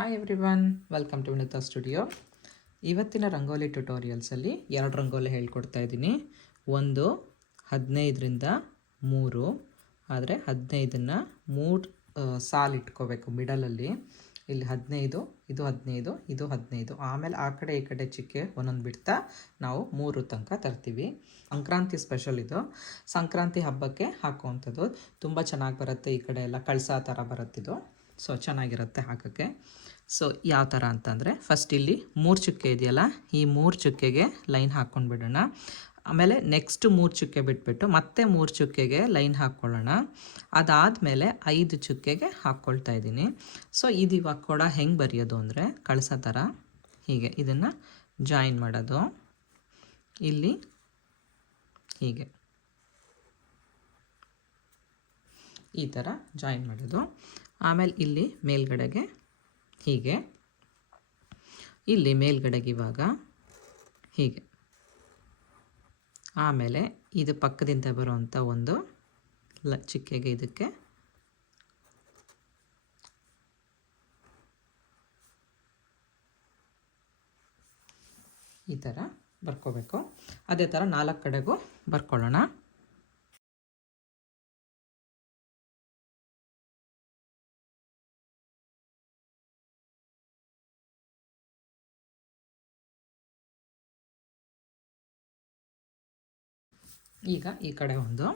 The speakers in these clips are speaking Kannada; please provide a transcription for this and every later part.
Hi everyone, welcome to Vinita studio. ಇವತ್ತಿನ ರಂಗೋಲಿ ಟ್ಯುಟೋರಿಯಲ್ಸಲ್ಲಿ 2 ರಂಗೋಲಿ ಹೇಳ್ಕೊಡ್ತಾ ಇದ್ದೀನಿ. ಒಂದು 15ರಿಂದ 3, ಆದರೆ 15ನ್ನು 3 ಸಾಲು ಇಟ್ಕೋಬೇಕು ಮಿಡಲಲ್ಲಿ. ಇಲ್ಲಿ 15, ಇದು 15, ಇದು 15, ಆಮೇಲೆ ಆ ಕಡೆ ಈ ಕಡೆ ಚಿಕ್ಕೆ ಒಂದೊಂದು ಬಿಡ್ತಾ ನಾವು 3 ತನಕ ತರ್ತೀವಿ. ಸಂಕ್ರಾಂತಿ ಸ್ಪೆಷಲ್ ಇದು. ಸಂಕ್ರಾಂತಿ ಹಬ್ಬಕ್ಕೆ ಹಾಕುವಂಥದ್ದು ತುಂಬ ಚೆನ್ನಾಗಿ ಬರುತ್ತೆ. ಈ ಕಡೆ ಎಲ್ಲ ಕಳಸ ಥರ ಬರುತ್ತಿದ್ದು, ಸೊ ಚೆನ್ನಾಗಿರುತ್ತೆ ಹಾಕೋಕ್ಕೆ. ಸೊ ಯಾವ ಥರ ಅಂತಂದರೆ, ಫಸ್ಟ್ ಇಲ್ಲಿ 3 ಚುಕ್ಕೆ ಇದೆಯಲ್ಲ, ಈ 3 ಚುಕ್ಕೆಗೆ ಲೈನ್ ಹಾಕ್ಕೊಂಡು ಬಿಡೋಣ. ಆಮೇಲೆ ನೆಕ್ಸ್ಟ್ 3 ಚುಕ್ಕೆ ಬಿಟ್ಬಿಟ್ಟು ಮತ್ತೆ 3 ಚುಕ್ಕೆಗೆ ಲೈನ್ ಹಾಕ್ಕೊಳ್ಳೋಣ. ಅದಾದಮೇಲೆ 5 ಚುಕ್ಕೆಗೆ ಹಾಕ್ಕೊಳ್ತಾ ಇದ್ದೀನಿ. ಸೊ ಇದು ಇವಾಗ ಕೂಡ ಹೆಂಗೆ ಬರೆಯೋದು ಅಂದರೆ, ಕಳಸ ಥರ ಹೀಗೆ ಇದನ್ನು ಜಾಯಿನ್ ಮಾಡೋದು. ಇಲ್ಲಿ ಹೀಗೆ ಈ ಥರ ಜಾಯಿನ್ ಮಾಡೋದು. ಆಮೇಲೆ ಇಲ್ಲಿ ಮೇಲ್ಗಡೆಗೆ ಹೀಗೆ, ಇಲ್ಲಿ ಮೇಲ್ಗಡೆಗೆ ಇವಾಗ ಹೀಗೆ, ಆಮೇಲೆ ಇದು ಪಕ್ಕದಿಂದ ಬರುವಂಥ ಒಂದು ಚಿಕ್ಕೆಗೆ ಇದಕ್ಕೆ ಈ ಥರ ಬರ್ಕೋಬೇಕು. ಅದೇ ಥರ 4 ಕಡೆಗೂ ಬರ್ಕೊಳ್ಳೋಣ. ಈಗ ಈ ಕಡೆ ಒಂದು,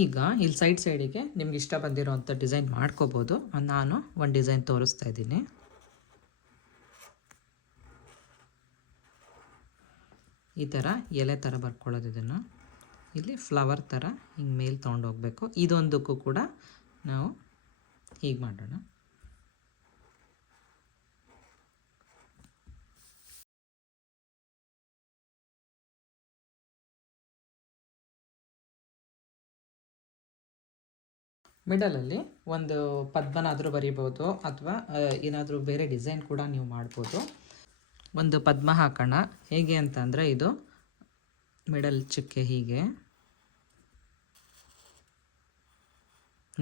ಈಗ ಇಲ್ಲಿ ಸೈಡಿಗೆ ನಿಮ್ಗೆ ಇಷ್ಟ ಬಂದಿರೋವಂಥ ಡಿಸೈನ್ ಮಾಡ್ಕೋಬೋದು. ನಾನು ಒಂದು ಡಿಸೈನ್ ತೋರಿಸ್ತಾ ಇದ್ದೀನಿ. ಈ ಥರ ಎಲೆ ಥರ ಬರ್ಕೊಳ್ಳೋದು. ಇದನ್ನು ಇಲ್ಲಿ ಫ್ಲವರ್ ಥರ ಹಿಂಗೆ ಮೇಲೆ ತೊಗೊಂಡೋಗ್ಬೇಕು. ಇದೊಂದಕ್ಕೂ ಕೂಡ ನಾವು ಹೀಗೆ ಮಾಡೋಣ. ಮಿಡಲಲ್ಲಿ ಒಂದು ಪದ್ಮನಾದರೂ ಬರೀಬೋದು, ಅಥವಾ ಏನಾದರೂ ಬೇರೆ ಡಿಸೈನ್ ಕೂಡ ನೀವು ಮಾಡ್ಬೋದು. ಒಂದು ಪದ್ಮ ಹಾಕೋಣ. ಹೇಗೆ ಅಂತಂದರೆ, ಇದು ಮಿಡಲ್ ಚಿಕ್ಕೆ ಹೀಗೆ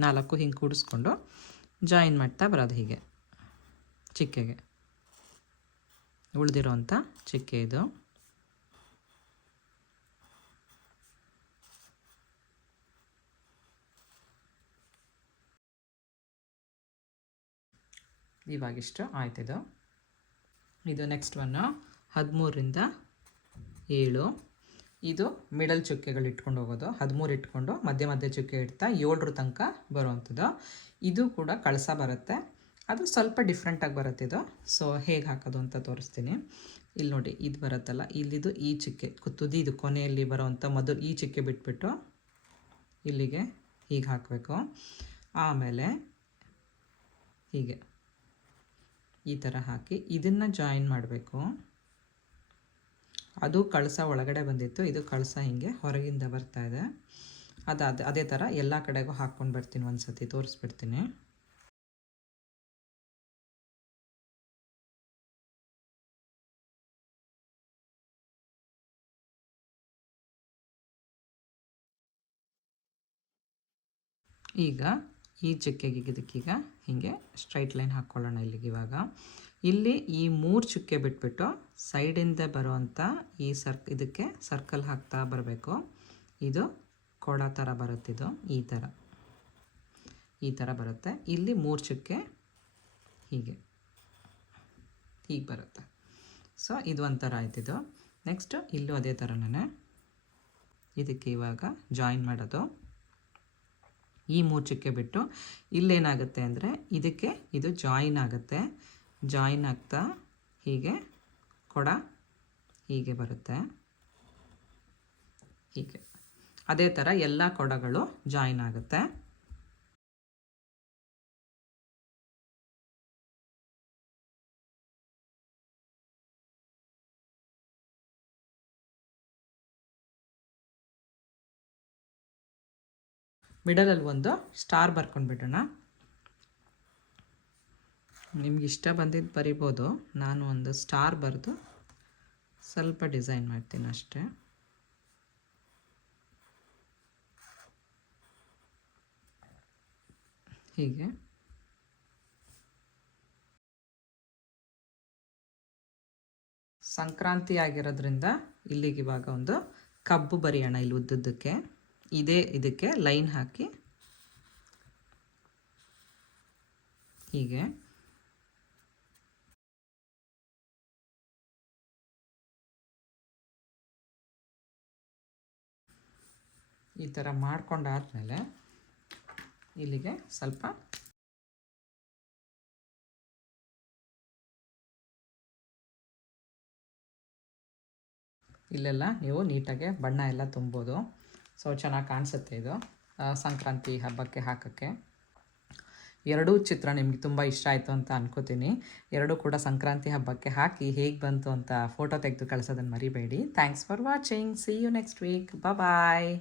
4 ಹಿಂಗೆ ಕೂಡಿಸ್ಕೊಂಡು ಜಾಯಿನ್ ಮಾಡ್ತಾ ಬರೋದು. ಹೀಗೆ ಚಿಕ್ಕೆಗೆ ಉಳಿದಿರೋಂಥ ಚಿಕ್ಕೆ ಇದು. ಇವಾಗಿಷ್ಟು ಆಯ್ತಿದು. ಇದು ನೆಕ್ಸ್ಟ್ ಒನ್ನು 13ರಿಂದ 7. ಇದು ಮಿಡಲ್ ಚುಕ್ಕೆಗಳು ಇಟ್ಕೊಂಡು ಹೋಗೋದು. 13 ಇಟ್ಕೊಂಡು ಮಧ್ಯೆ ಚುಕ್ಕೆ ಇಡ್ತಾ 7 ತನಕ ಬರುವಂಥದ್ದು. ಇದು ಕೂಡ ಕಳಸ ಬರುತ್ತೆ. ಅದು ಸ್ವಲ್ಪ ಡಿಫ್ರೆಂಟಾಗಿ ಬರುತ್ತೆ ಇದು. ಸೊ ಹೇಗೆ ಹಾಕೋದು ಅಂತ ತೋರಿಸ್ತೀನಿ. ಇಲ್ಲಿ ನೋಡಿ, ಇದು ಬರುತ್ತಲ್ಲ, ಇಲ್ಲಿದು ಈ ಚಿಕ್ಕೆ ತುದಿ, ಇದು ಕೊನೆಯಲ್ಲಿ ಬರೋವಂಥ ಮೊದಲು ಈ ಚಿಕ್ಕೆ ಬಿಟ್ಬಿಟ್ಟು ಇಲ್ಲಿಗೆ ಹೀಗೆ ಹಾಕಬೇಕು. ಆಮೇಲೆ ಹೀಗೆ ಈ ಥರ ಹಾಕಿ ಇದನ್ನು ಜಾಯಿನ್ ಮಾಡಬೇಕು. ಅದು ಕಳಸ ಒಳಗಡೆ ಬಂದಿತ್ತು, ಇದು ಕಳಸ ಹಿಂಗೆ ಹೊರಗಿಂದ ಬರ್ತಾ ಇದೆ. ಅದೇ ಥರ ಎಲ್ಲ ಕಡೆಗೂ ಹಾಕ್ಕೊಂಡು ಬರ್ತೀನಿ. ಒಂದು ಸತಿ ತೋರಿಸ್ಬಿಡ್ತೀನಿ. ಈಗ ಈ ಚುಕ್ಕೆಗೆ ಇದಕ್ಕೀಗ ಹೀಗೆ ಸ್ಟ್ರೈಟ್ ಲೈನ್ ಹಾಕ್ಕೊಳ್ಳೋಣ. ಇಲ್ಲಿಗೆ ಇವಾಗ ಇಲ್ಲಿ ಈ 3 ಚುಕ್ಕೆ ಬಿಟ್ಬಿಟ್ಟು ಸೈಡಿಂದ ಬರುವಂಥ ಈ ಇದಕ್ಕೆ ಸರ್ಕಲ್ ಹಾಕ್ತಾ ಬರಬೇಕು. ಇದು ಕೊಡ ಥರ ಬರುತ್ತಿದ್ದು, ಈ ಥರ ಬರುತ್ತೆ. ಇಲ್ಲಿ 3 ಚುಕ್ಕೆ ಹೀಗೆ ಬರುತ್ತೆ. ಸೊ ಇದು ಒಂಥರ ಆಯ್ತಿದ್ದು. ನೆಕ್ಸ್ಟು ಇಲ್ಲೂ ಅದೇ ಥರನೇ ಇದಕ್ಕೆ ಇವಾಗ ಜಾಯಿನ್ ಮಾಡೋದು. ಈ 3 ಚುಕ್ಕೆ ಬಿಟ್ಟು ಇಲ್ಲೇನಾಗುತ್ತೆ ಅಂದರೆ, ಇದಕ್ಕೆ ಇದು ಜಾಯಿನ್ ಆಗುತ್ತೆ. ಜಾಯಿನ್ ಆಗ್ತಾ ಹೀಗೆ ಕೊಡ ಹೀಗೆ ಬರುತ್ತೆ. ಹೀಗೆ ಅದೇ ಥರ ಎಲ್ಲ ಕೊಡಗಳು ಜಾಯಿನ್ ಆಗುತ್ತೆ. ಮಿಡಲಲ್ಲಿ ಒಂದು ಸ್ಟಾರ್ ಬರ್ಕೊಂಡ್ಬಿಡೋಣ. ನಿಮ್ಗೆ ಇಷ್ಟ ಬಂದಿದ್ದು ಬರಿಬೋದು. ನಾನು ಒಂದು ಸ್ಟಾರ್ ಬರೆದು ಸ್ವಲ್ಪ ಡಿಸೈನ್ ಮಾಡ್ತೀನಿ ಅಷ್ಟೇ. ಹೀಗೆ ಸಂಕ್ರಾಂತಿ ಆಗಿರೋದ್ರಿಂದ ಇಲ್ಲಿಗೆ ಇವಾಗ ಒಂದು ಕಬ್ಬು ಬರೆಯೋಣ ಇಲ್ಲಿ ಉದ್ದುದ್ದಕ್ಕೆ. ಇದಕ್ಕೆ ಲೈನ್ ಹಾಕಿ ಹೀಗೆ ಈ ಥರ ಮಾಡ್ಕೊಂಡಾದ್ಮೇಲೆ ಇಲ್ಲಿಗೆ ಸ್ವಲ್ಪ ಇಲ್ಲೆಲ್ಲ ನೀವು ನೀಟಾಗೆ ಬಣ್ಣ ಎಲ್ಲ ತುಂಬೋದು. ಸೊ ಚೆನ್ನಾಗಿ ಕಾಣಿಸುತ್ತೆ ಇದು ಸಂಕ್ರಾಂತಿ ಹಬ್ಬಕ್ಕೆ ಹಾಕೋಕ್ಕೆ. ಎರಡೂ ಚಿತ್ರ ನಿಮಗೆ ತುಂಬ ಇಷ್ಟ ಆಯಿತು ಅಂತ ಅನ್ಕೋತೀನಿ. ಎರಡೂ ಕೂಡ ಸಂಕ್ರಾಂತಿ ಹಬ್ಬಕ್ಕೆ ಹಾಕಿ ಹೇಗೆ ಬಂತು ಅಂತ ಫೋಟೋ ತೆಗೆದು ಕಳಿಸೋದನ್ನು ಮರಿಬೇಡಿ. Thanks for watching. See you next week. Bye.